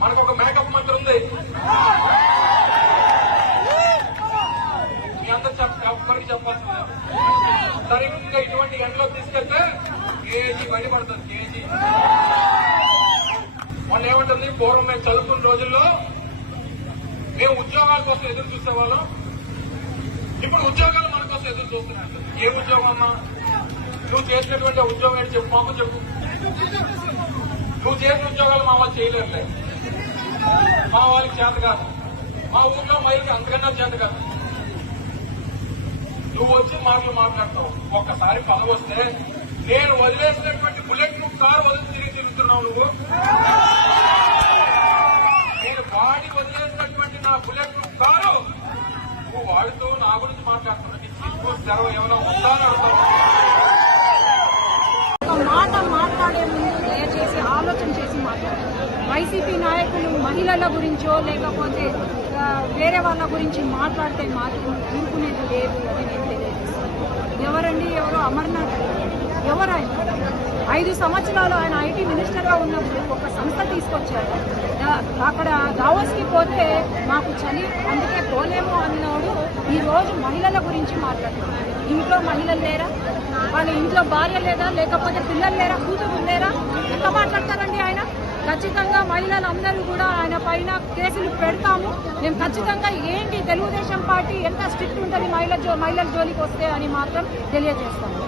మనకు ఒక మేకప్ మంత్రి ఉంది. మీ అందరు ఎవ్వరికి చెప్పాల్సిందే. సరిగ్గా ఇటువంటి ఎండలో తీసుకెళ్తే కేజీ బయట పడుతుంది. కేజీ వాళ్ళు ఏమంటుంది, పూర్వం మేము చదువుకున్న రోజుల్లో మేము ఉద్యోగాల కోసం ఎదురు చూసేవాళ్ళం, ఇప్పుడు ఉద్యోగాలు మన కోసం ఎదురు చూస్తున్నాయి. ఏ ఉద్యోగం అమ్మా? నువ్వు చేసినటువంటి ఉద్యోగం ఏంటి చెప్పు, మాకు చెప్పు. నువ్వు చేసిన ఉద్యోగాలు మా వాళ్ళు చేయలేరులే, మా వాళ్ళకి చేత కాదు, మా ఊర్లో మైకి అంతకన్నా చేత కాదు. నువ్వు వచ్చి మాట్లాడతావు. ఒక్కసారి పదవి వస్తే నేను వదిలేసినటువంటి బుల్లెట్ నువ్వు కారు వదిలి తిరుగుతున్నావు. నేను వాడి వదిలేసినటువంటి నా బుల్లెట్ నువ్వు కారు నువ్వు వాడుతూ నా గురించి మాట్లాడుతున్నా. నీ సిగ్గు తెరవ ఏమైనా ఉందా అని అడుగుతావు. మాట మాట్లాడే ముందు దయచేసి ఆలోచన చేసి మాట్లాడారు. వైసీపీ నాయకులు మహిళల గురించో లేకపోతే వేరే వాళ్ళ గురించి మాట్లాడితే మాత్రం ఊరుకునేది లేదు అని నేను తెలియజేస్తాను. ఎవరండి? ఎవరో అమర్నాథ్ ఎవరు? ఆయన 5 సంవత్సరాలు ఆయన ఐటీ మినిస్టర్గా ఉన్నప్పుడు ఒక సంస్థ తీసుకొచ్చారు. అక్కడ దావోస్కి పోతే మాకు చలి అందుకే పోలేము అన్నోడు ఈ రోజు మహిళల గురించి మాట్లాడుతున్నారు. ఇంట్లో మహిళలు లేరా? వాళ్ళ ఇంట్లో భార్య లేదా? లేకపోతే పిల్లలు లేరా? కూతురు లేరా? ఎట్లా మాట్లాడతారండి ఆయన? ఖచ్చితంగా మహిళలందరూ కూడా ఆయన పైన కేసులు పెడతాము. మేము ఖచ్చితంగా ఏంటి తెలుగుదేశం పార్టీ ఎంత స్ట్రిక్ట్ ఉంటుంది మహిళల జోలికి వస్తే అని మాత్రం తెలియజేస్తాము.